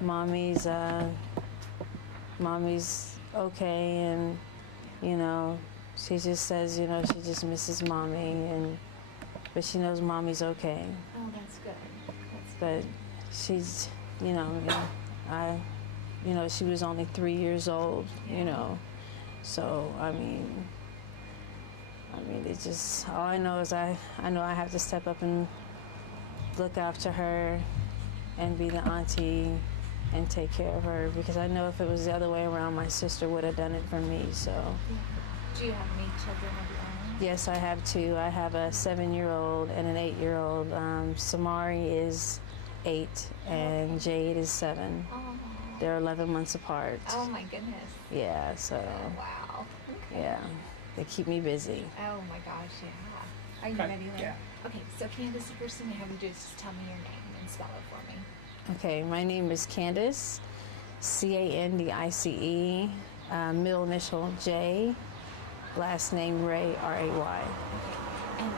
mommy's mommy's okay, and you know, she just says, you know, she just misses mommy, and but she knows mommy's okay. Oh, that's good. But she's, you know, you know, she was only 3 years old, you know, so I mean, it's just, all I know is I know I have to step up and look after her and be the auntie and take care of her, because I know if it was the other way around, my sister would have done it for me. So. Yeah. Do you have any children of your own? Yes, I have two. I have a 7-year-old and an 8-year-old. Samari is 8 and Jade is 7. Oh. They're 11 months apart. Oh my goodness. Yeah, so. Oh, wow. Okay. Yeah, they keep me busy. Oh my gosh, yeah. Are you ready? Yeah. Okay, so Candace, the first thing I have you do is just tell me your name and spell it for me. Okay, my name is Candice, Candice, middle initial J, last name Ray, R-A-Y. Okay. And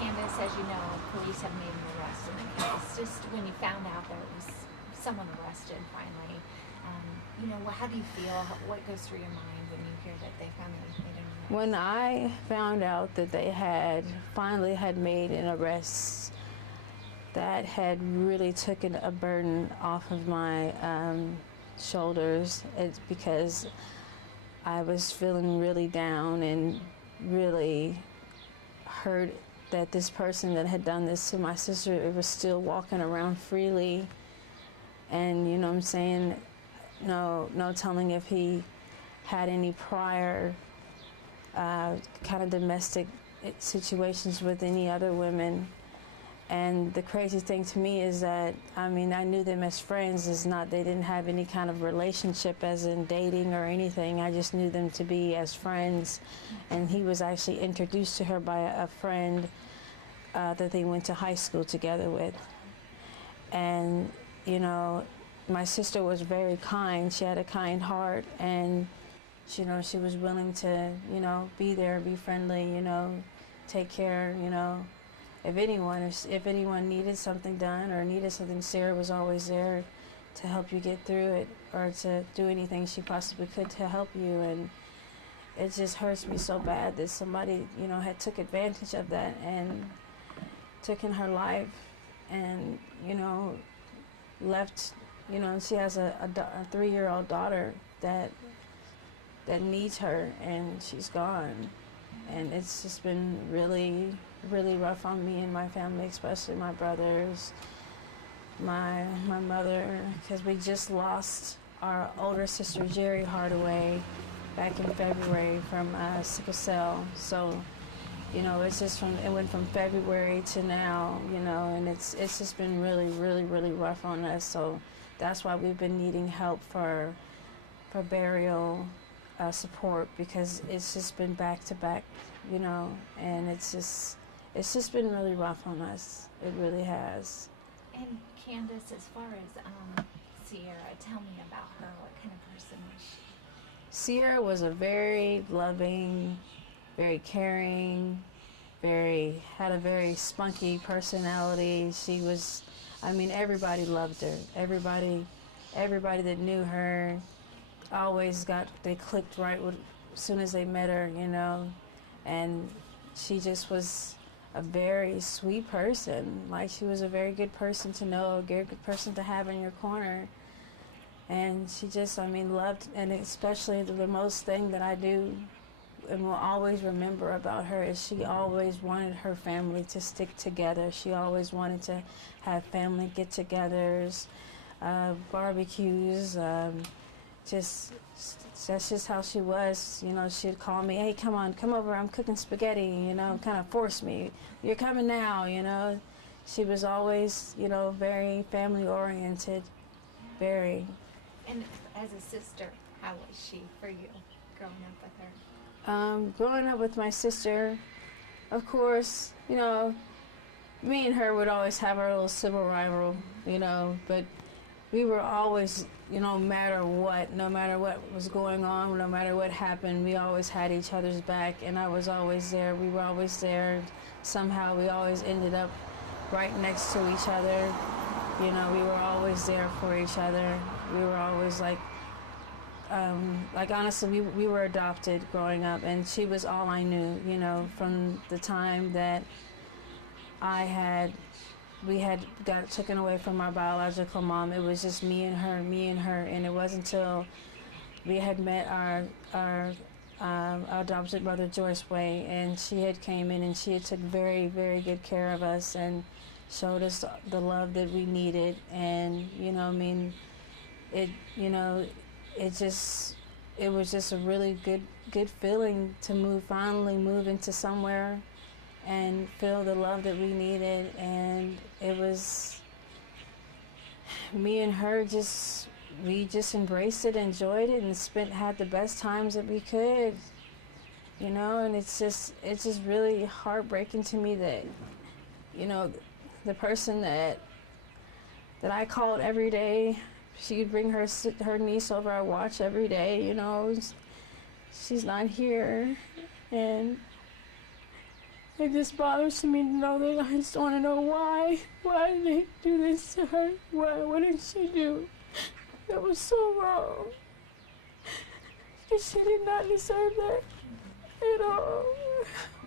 Candace, as you know, police have made an arrest in the case. Just when you found out there was someone arrested finally, you know, how do you feel? What goes through your mind when you hear that they finally made an arrest? When I found out that they had finally had made an arrest, that had really taken a burden off of my shoulders. It's because I was feeling really down and really hurt that this person that had done this to my sister, it was still walking around freely. And you know what I'm saying, no telling if he had any prior kind of domestic situations with any other women. And the crazy thing to me is that, I mean, I knew them as friends. They didn't have any kind of relationship as in dating or anything. I just knew them to be as friends. And he was actually introduced to her by a friend that they went to high school together with. And, you know, my sister was very kind. She had a kind heart, and, you know, she was willing to, you know, be there, be friendly, you know, take care, you know. If anyone needed something done or needed something, Sarah was always there to help you get through it, or to do anything she possibly could to help you. And it just hurts me so bad that somebody, you know, had took advantage of that and taken her life, and, you know, left, you know, she has a 3-year-old daughter that needs her, and she's gone. And it's just been really, really rough on me and my family, especially my brothers, my mother, because we just lost our older sister, Jerry Hardaway, back in February from sickle cell. So, you know, it went from February to now, you know, and it's just been really, really, really rough on us. So that's why we've been needing help for burial support, because it's just been back to back, you know, and it's just been really rough on us. It really has. And Candace, as far as Sierra, tell me about her. What kind of person was she? Sierra was a very loving, very caring, had a very spunky personality. She was, I mean, everybody loved her. Everybody that knew her they clicked right as soon as they met her, you know. And she just was a very sweet person. Like, she was a very good person to know, a good person to have in your corner. And she just, I mean, loved, and especially the most thing that I do and will always remember about her is she always wanted her family to stick together. She always wanted to have family get-togethers, barbecues, that's just how she was. You know, she'd call me, hey, come over, I'm cooking spaghetti, you know, kind of force me. You're coming now, you know. She was always, you know, very family-oriented, very. And as a sister, how was she for you, growing up with her? Growing up with my sister, of course, you know, me and her would always have our little civil rival, you know, but we were always, you know, no matter what was going on, no matter what happened, we always had each other's back, and I was always there. We were always there. Somehow we always ended up right next to each other. You know, we were always there for each other. We were always like honestly, we were adopted growing up, and she was all I knew, you know, from the time that we had got taken away from our biological mom. It was just me and her, and it wasn't until we had met our adopted mother, Joyce Way, and she had came in and she had took very, very good care of us and showed us the love that we needed. And, you know, I mean, it was just a really good feeling to finally move into somewhere and feel the love that we needed. And it was me and her we just embraced it, enjoyed it, and had the best times that we could, you know. And it's just really heartbreaking to me that, you know, the person that I called every day, she'd bring her niece over, I watch every day, you know, she's not here. And it just bothers me to know that. I just want to know why did they do this to her? What did she do that was so wrong? Because she did not deserve that at all.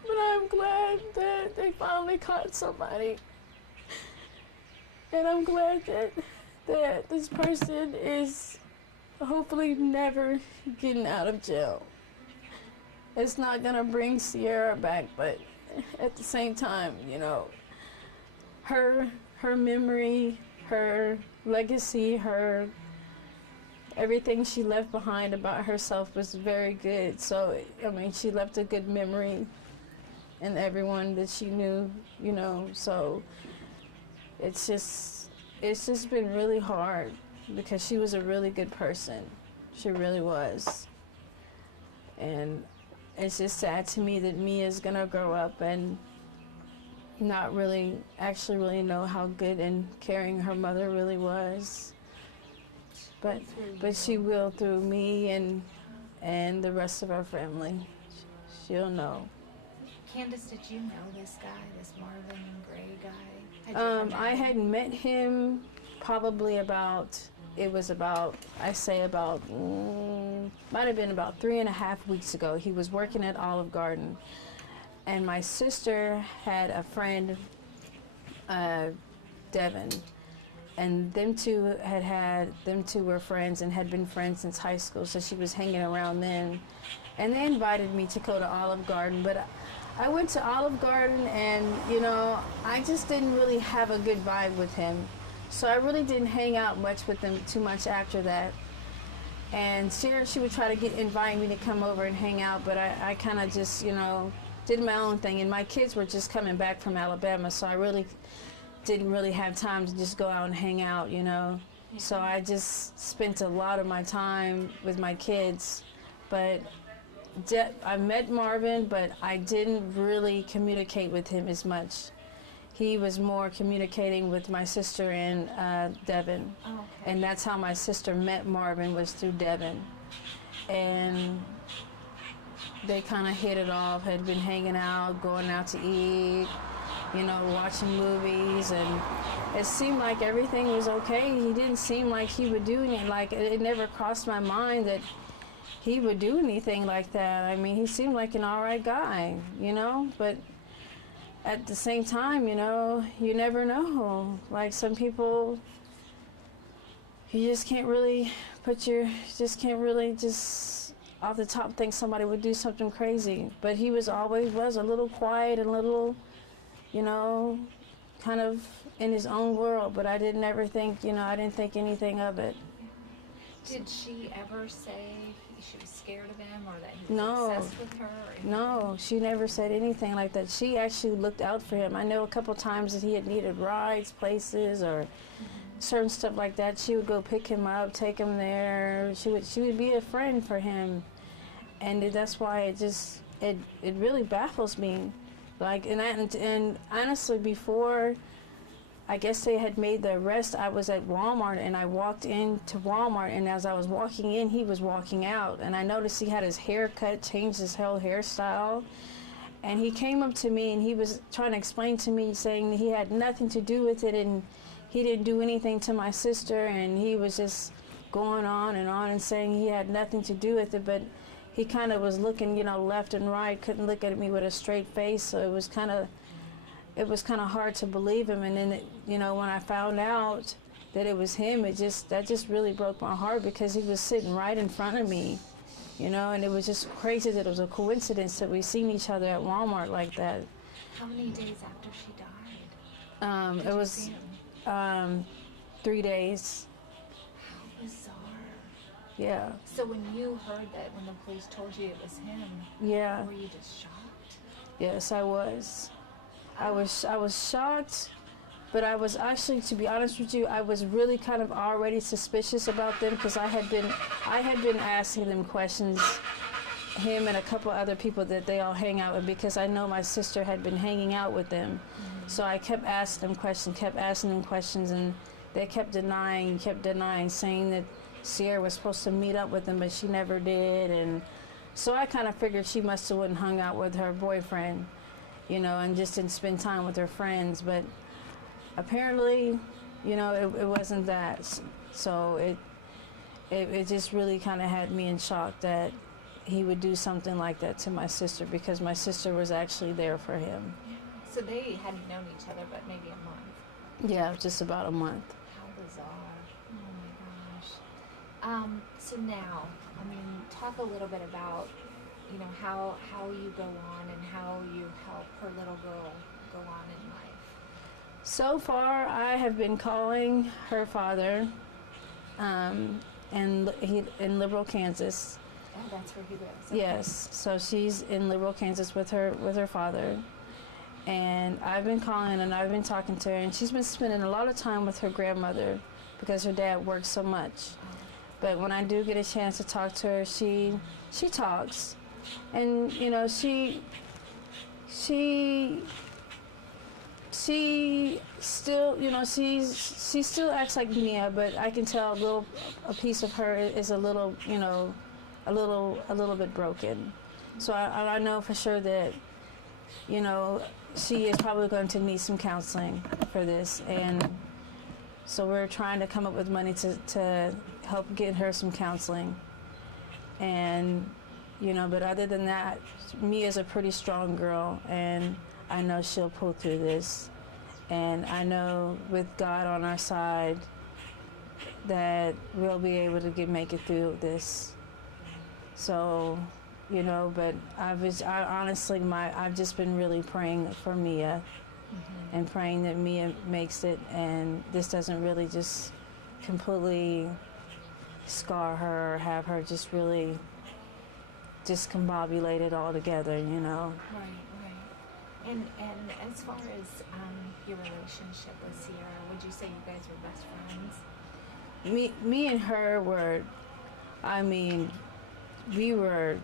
But I'm glad that they finally caught somebody. And I'm glad that this person is hopefully never getting out of jail. It's not gonna bring Sierra back, but at the same time, you know, her memory, her legacy, everything she left behind about herself was very good. So, I mean, she left a good memory in everyone that she knew, you know. So it's just been really hard because she was a really good person. She really was. And it's just sad to me that Mia's gonna grow up and not really know how good and caring her mother really was. But she will through me and the rest of our family. She'll know. Candace, did you know this guy, this Marvin Gray guy? I had met him probably might have been about 3.5 weeks ago. He was working at Olive Garden, and my sister had a friend, Devin, and them two were friends and had been friends since high school, so she was hanging around then. And they invited me to go to Olive Garden, but I went to Olive Garden and, you know, I just didn't really have a good vibe with him. So I really didn't hang out much with him too much after that. And Sarah, she would try to invite me to come over and hang out, but I kind of just, you know, did my own thing. And my kids were just coming back from Alabama, so I really didn't really have time to just go out and hang out, you know. Yeah. So I just spent a lot of my time with my kids. But I met Marvin, but I didn't really communicate with him as much. He was more communicating with my sister and Devin. Oh, okay. And that's how my sister met Marvin, was through Devin. And they kind of hit it off, had been hanging out, going out to eat, you know, watching movies, and it seemed like everything was okay. He didn't seem like he would do anything. Like, it never crossed my mind that he would do anything like that. I mean, he seemed like an all right guy, you know, but at the same time, you know, you never know. Like, some people, you just can't really just off the top think somebody would do something crazy. But he always was a little quiet and a little, you know, kind of in his own world. But I didn't ever think, you know, I didn't think anything of it. Did she ever say she was scared of him, or that he was obsessed with her? Or no, she never said anything like that. She actually looked out for him. I know a couple times that he had needed rides, places, or certain stuff like that. She would go pick him up, take him there. She would be a friend for him, and that's why it really baffles me. Like, and honestly, before I guess they had made the arrest, I was at Walmart, and I walked into Walmart, and as I was walking in, he was walking out, and I noticed he had his hair cut, changed his whole hairstyle, and he came up to me, and he was trying to explain to me, saying he had nothing to do with it, and he didn't do anything to my sister, and he was just going on and saying he had nothing to do with it, but he kind of was looking, you know, left and right, couldn't look at me with a straight face, so it was kind of hard to believe him. And then, you know, when I found out that it was him, that just really broke my heart, because he was sitting right in front of me, you know, and it was just crazy that it was a coincidence that we seen each other at Walmart like that. How many days after she died? It was 3 days. How bizarre. Yeah. So when you heard that, when the police told you it was him, Yeah. were you just shocked? Yes, I was. I was shocked, but I was actually, to be honest with you, I was really kind of already suspicious about them, because I had been asking them questions, him and a couple other people that they all hang out with, because I know my sister had been hanging out with them. So I kept asking them questions, and they kept denying, saying that Sierra was supposed to meet up with them, but she never did. And so I kind of figured she must have went and hung out with her boyfriend, you know, and just didn't spend time with her friends. But apparently, you know, it wasn't that. So it just really kind of had me in shock that he would do something like that to my sister, because my sister was actually there for him. So they hadn't known each other but maybe a month. Yeah, just about a month. How bizarre. Oh my gosh. So now, I mean, talk a little bit about, you know, how you go on and how you help her little girl go on in life. So far, I have been calling her father, and in Liberal, Kansas. Oh, that's where he lives. Okay. Yes, so she's in Liberal, Kansas with her father. And I've been calling and I've been talking to her, and she's been spending a lot of time with her grandmother because her dad works so much. But when I do get a chance to talk to her, she talks, and you know, she still, you know, she still acts like Mia, but I can tell a piece of her is a little, you know, a little bit broken. So I know for sure that, you know, she is probably going to need some counseling for this, and so we're trying to come up with money to help get her some counseling. And, you know, but other than that, Mia's a pretty strong girl, and I know she'll pull through this. And I know with God on our side that we'll be able to make it through this. So, you know, but I've just been really praying for Mia, and praying that Mia makes it, and this doesn't really just completely scar her or have her just really discombobulated altogether, you know. Right. And as far as your relationship with Sierra, would you say you guys were best friends? Me and her were, I mean, we were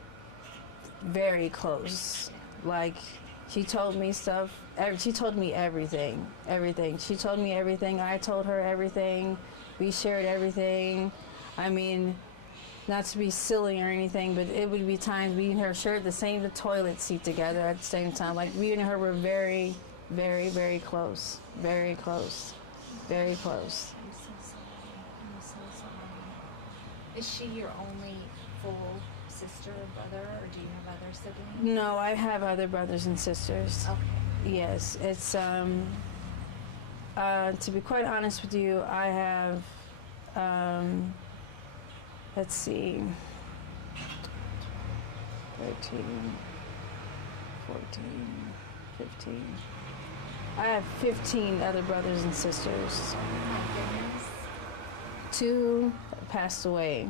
very close. Like, she told me stuff. She told me everything. She told me everything. I told her everything. We shared everything. I mean, not to be silly or anything, but it would be times we and her shared the toilet seat together at the same time. Like, we and her were very, very, very close. Very close. Very close. I'm so sorry. Is she your only full sister or brother, or do you have other siblings? No, I have other brothers and sisters. Okay. Yes, it's to be quite honest with you, I have let's see, 13, 14, 15. I have 15 other brothers and sisters. Oh my goodness. 2 passed away.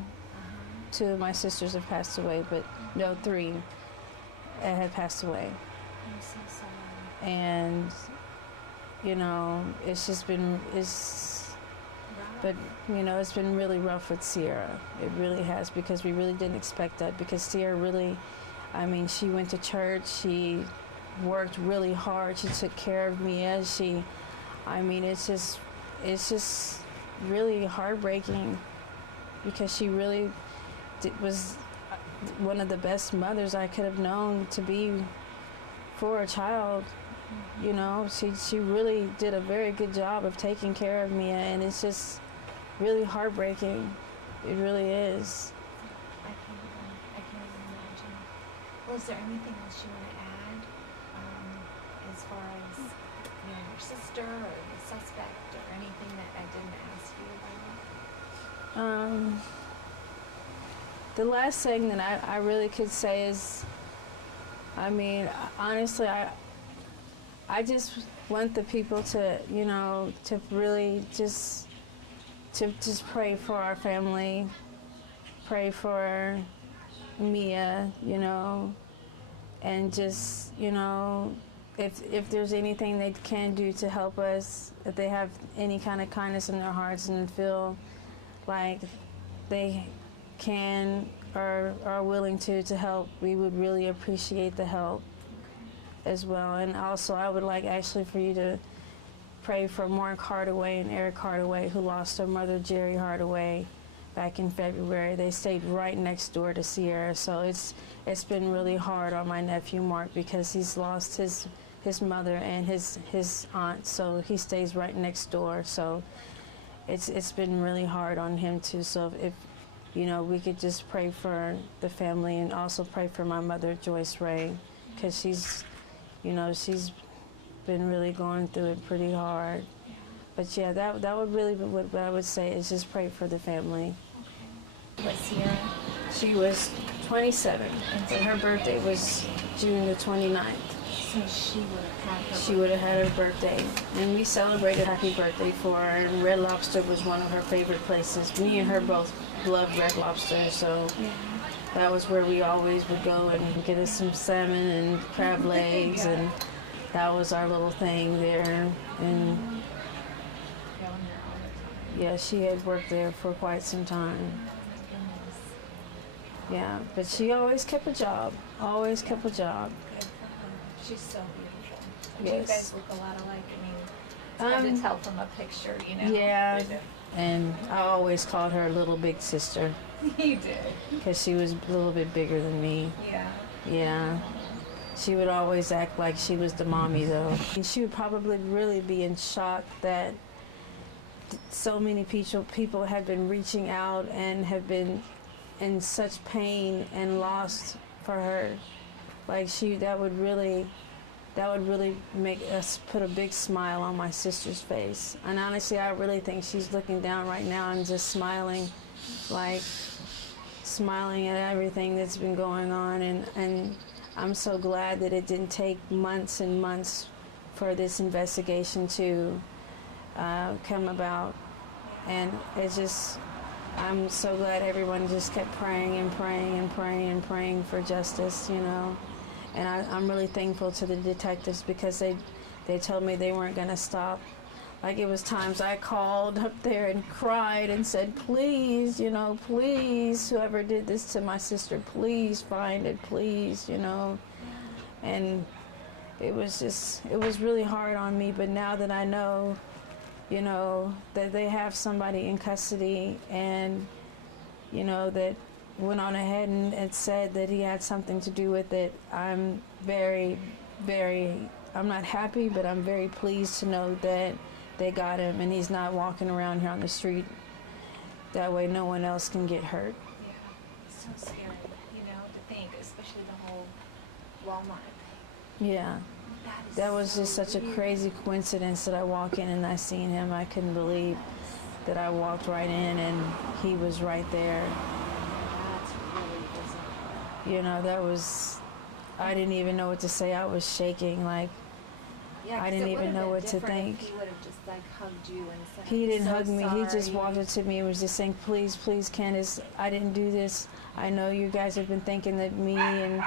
2 of my sisters have passed away, but no, 3 had passed away. I'm so sorry. And, you know, but, you know, it's been really rough with Sierra. It really has, because we really didn't expect that, because Sierra really, I mean, she went to church, she worked really hard, she took care of me it's just really heartbreaking, because she really was one of the best mothers I could have known to be for a child. You know, she really did a very good job of taking care of me, and it's just really heartbreaking. It really is. I can't even imagine. Well, is there anything else you want to add as far as your sister or the suspect or anything that I didn't ask you about? The last thing that I really could say is, I mean, honestly, I just want the people to, to really just pray for our family, pray for Mia, and just, if there's anything they can do to help us, if they have any kind of kindness in their hearts and feel like they can or are willing to help, we would really appreciate the help as well. And also I would like actually for you to pray for Mark Hardaway and Eric Hardaway, who lost their mother, Jerry Hardaway, back in February. They stayed right next door to Sierra, so it's been really hard on my nephew Mark because he's lost his mother and his aunt, so he stays right next door. So it's been really hard on him too. So if we could just pray for the family, and also pray for my mother, Joyce Ray, because she's been really going through it pretty hard. But yeah, that would really be what I would say, is just pray for the family. Okay. Was Sierra? She was 27, and her birthday was June the 29th. So she would have had her She would have had her birthday, and we celebrated happy birthday for her, and Red Lobster was one of her favorite places. Me and her both loved Red Lobster, so that was where we always would go and get us some salmon and crab legs, and that was our little thing there. And yeah, she had worked there for quite some time. Yeah, but she always kept a job. Always kept a job. She's so beautiful. Yes. You guys look a lot alike. I mean, it's hard to tell from a picture, Yeah, and I always called her Little Big Sister. You did. Because she was a little bit bigger than me. Yeah. Yeah. She would always act like she was the mommy, though. And she would probably really be in shock that so many people have been reaching out and have been in such pain and loss for her. Like that would really make us put a big smile on my sister's face. And honestly, I really think she's looking down right now and just smiling at everything that's been going on. And I'm so glad that it didn't take months and months for this investigation to come about. And it's just, I'm so glad everyone just kept praying and praying and praying and praying for justice, And I'm really thankful to the detectives, because they told me they weren't going to stop. Like, it was times I called up there and cried and said, please, please, whoever did this to my sister, please find it, please, And it was really hard on me. But now that I know, that they have somebody in custody, and, that went on ahead and said that he had something to do with it, I'm very, very, I'm not happy, but I'm very pleased to know that they got him and he's not walking around here on the street. That way no one else can get hurt. Yeah, it's so scary, to think, especially the whole Walmart thing. Yeah. That was just such a crazy coincidence that I walk in and I seen him. I couldn't believe that I walked right in and he was right there. That's really bizarre. That was, I didn't even know what to say. I was shaking, I didn't even know what to think. He would have just hugged you and said, He didn't hug me. Sorry. He just walked up to me and was just saying, please, please, Candace, I didn't do this. I know you guys have been thinking that me and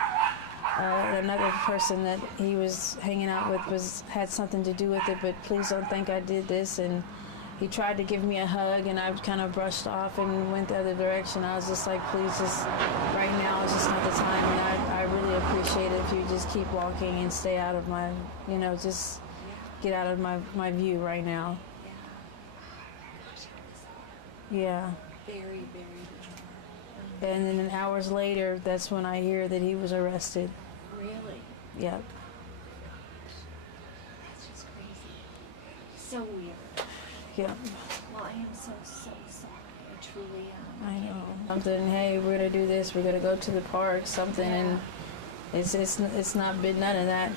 another person that he was hanging out with had something to do with it, but please don't think I did this. And he tried to give me a hug, and I kind of brushed off and went the other direction. I was just like, please, just right now is just not the time. And I really appreciate it if you just keep walking and stay out of my, just get out of my view right now. Yeah. Very, very bizarre. And then hours later, that's when I hear that he was arrested. Really? Yep. so weird. Yeah, Well, I am so sorry. I truly am. I know. Something, hey, we're gonna do this, we're gonna go to the park, something, and it's not been none of that.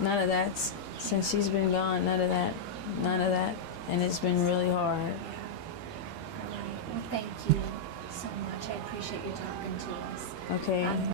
None of that. Since she's been gone, none of that. None of that. And it's been really hard. Yeah. All right. Well, thank you so much. I appreciate you talking to us. Okay.